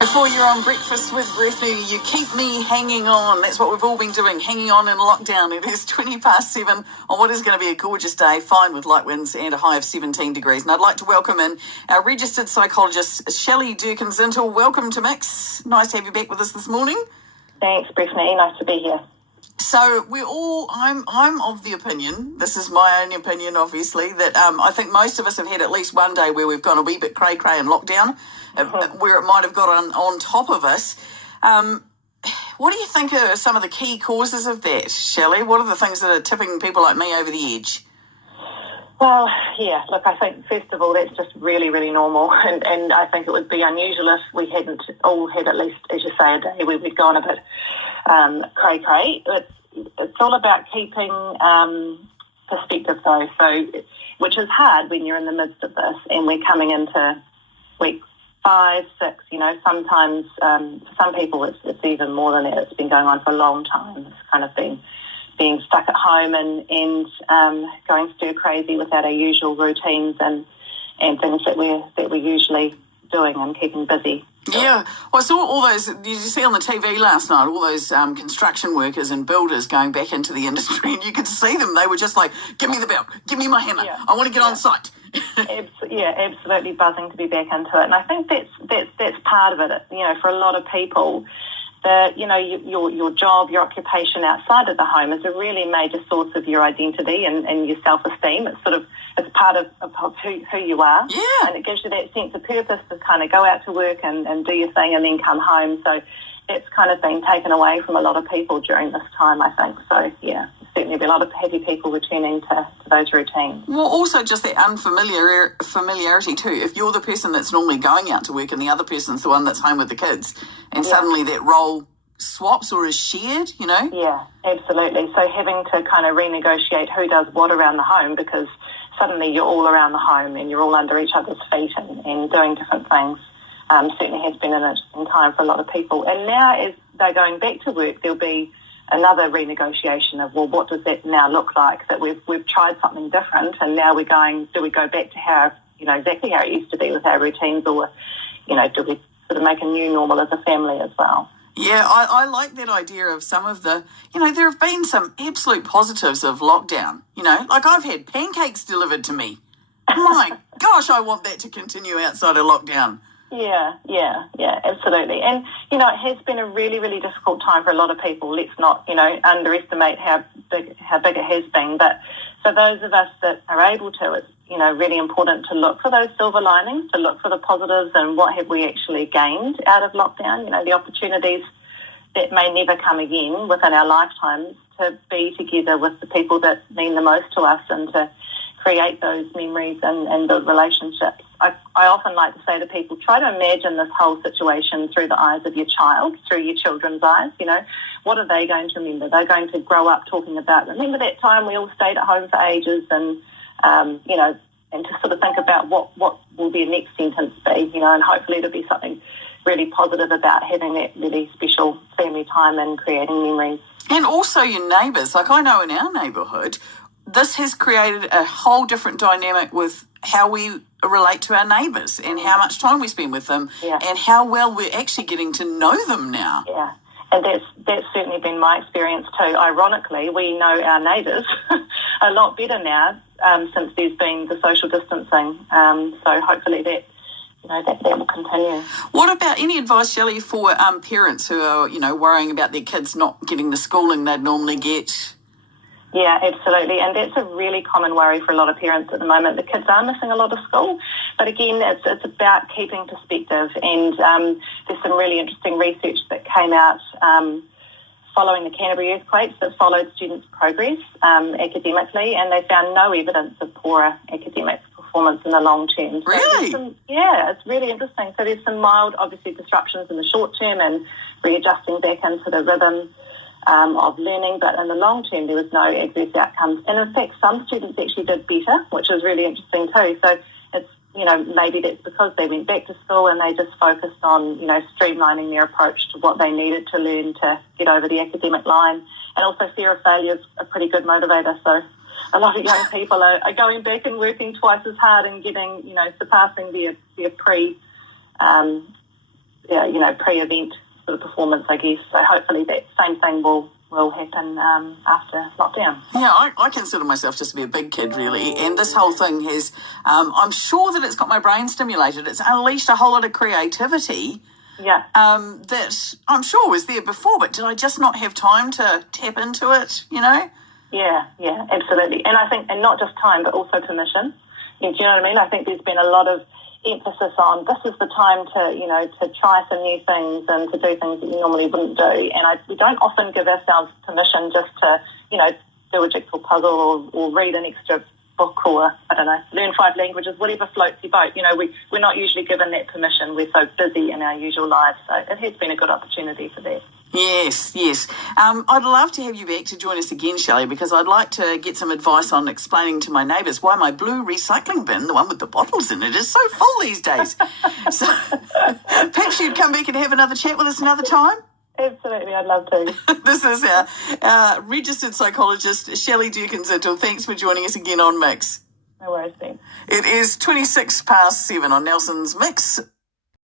Before you're on Breakfast with Breffni, you keep me hanging on. That's what we've all been doing, hanging on in lockdown. It is 7:20 on what is going to be a gorgeous day, fine with light winds and a high of 17 degrees. And I'd like to welcome in our registered psychologist, Shelley Durkin Zintl. Welcome to Mix. Nice to have you back with us this morning. Thanks, Breffni. Nice to be here. So I'm of the opinion, this is my own opinion, obviously, that I think most of us have had at least one day where we've gone a wee bit cray-cray in lockdown, where it might have got on top of us. What do you think are some of the key causes of that, Shelley? What are the things that are tipping people like me over the edge? Well, yeah, look, I think, first of all, that's just really, really normal. And I think it would be unusual if we hadn't all had at least, as you say, a day where we'd gone a bit cray-cray. It's all about keeping perspective, though, which is hard when you're in the midst of this and we're coming into week 5, 6, sometimes for some people it's even more than that. It's been going on for a long time. It's kind of being stuck at home and going stir crazy without our usual routines and things that we're usually doing and keeping busy. Yeah, well, I saw all those, did you see on the TV last night, all those construction workers and builders going back into the industry, and you could see them, they were just like, give me the belt, give me my hammer, I want to get on site. Absolutely buzzing to be back into it. And I think that's part of it, for a lot of people. Your job, your occupation outside of the home is a really major source of your identity and your self-esteem. It's part of who you are. Yeah. And it gives you that sense of purpose to kind of go out to work and do your thing and then come home. So it's kind of been taken away from a lot of people during this time, I think. So, yeah, certainly be a lot of happy people returning to those routines. Well, also just that familiarity too. If you're the person that's normally going out to work and the other person's the one that's home with the kids, and suddenly that role swaps or is shared, Yeah, absolutely. So having to kind of renegotiate who does what around the home, because suddenly you're all around the home and you're all under each other's feet and doing different things, certainly has been an interesting time for a lot of people. And now as they're going back to work, there'll be another renegotiation of, well, what does that now look like? That we've tried something different and now we're going, do we go back to how, exactly how it used to be with our routines, or, do we sort of make a new normal as a family as well? Yeah, I like that idea of some of the, there have been some absolute positives of lockdown, like I've had pancakes delivered to me. My gosh, I want that to continue outside of lockdown. Yeah, absolutely. And, it has been a really, really difficult time for a lot of people. Let's not, underestimate how big it has been. But for those of us that are able to, it's, really important to look for those silver linings, to look for the positives and what have we actually gained out of lockdown, the opportunities that may never come again within our lifetimes to be together with the people that mean the most to us and to create those memories and build relationships. I often like to say to people, try to imagine this whole situation through the eyes of your child, through your children's eyes. What are they going to remember? They're going to grow up talking about, remember that time we all stayed at home for ages, and, and to sort of think about what will their next sentence be, and hopefully it'll be something really positive about having that really special family time and creating memories. And also your neighbours. Like I know in our neighbourhood, this has created a whole different dynamic with how we relate to our neighbours and how much time we spend with them and how well we're actually getting to know them now. Yeah, and that's certainly been my experience too. Ironically, we know our neighbours a lot better now since there's been the social distancing. So hopefully that will continue. What about any advice, Shelley, for parents who are, worrying about their kids not getting the schooling they'd normally get? Yeah, absolutely. And that's a really common worry for a lot of parents at the moment. The kids are missing a lot of school. But again, it's about keeping perspective. And there's some really interesting research that came out following the Canterbury earthquakes that followed students' progress academically. And they found no evidence of poorer academic performance in the long term. So really? It's really interesting. So there's some mild, obviously, disruptions in the short term and readjusting back into the rhythm of learning, but in the long term there was no adverse outcomes. And in fact, some students actually did better, which is really interesting too. So it's, maybe that's because they went back to school and they just focused on, streamlining their approach to what they needed to learn to get over the academic line. And also fear of failure is a pretty good motivator. So a lot of young people are going back and working twice as hard and getting, surpassing their pre-event sort of performance, I guess. So hopefully that same thing will happen after lockdown. Yeah, I consider myself just to be a big kid, really. And this whole thing has, I'm sure that it's got my brain stimulated. It's unleashed a whole lot of creativity. Yeah. That I'm sure was there before, but did I just not have time to tap into it, Yeah, absolutely. And I think, and not just time, but also permission. Do you know what I mean? I think there's been a lot of emphasis on this is the time to try some new things and to do things that you normally wouldn't do. And we don't often give ourselves permission just to, do a jigsaw puzzle or read an extra book or, I don't know, learn 5 languages, whatever floats your boat. We're not usually given that permission. We're so busy in our usual lives. So it has been a good opportunity for that. Yes. I'd love to have you back to join us again, Shelley, because I'd like to get some advice on explaining to my neighbours why my blue recycling bin, the one with the bottles in it, is so full these days. So perhaps you'd come back and have another chat with us another time? Absolutely, I'd love to. This is our registered psychologist, Shelley Durkin Zintl. Thanks for joining us again on Mix. No worries, Ben. It is 7:26 on Nelson's Mix.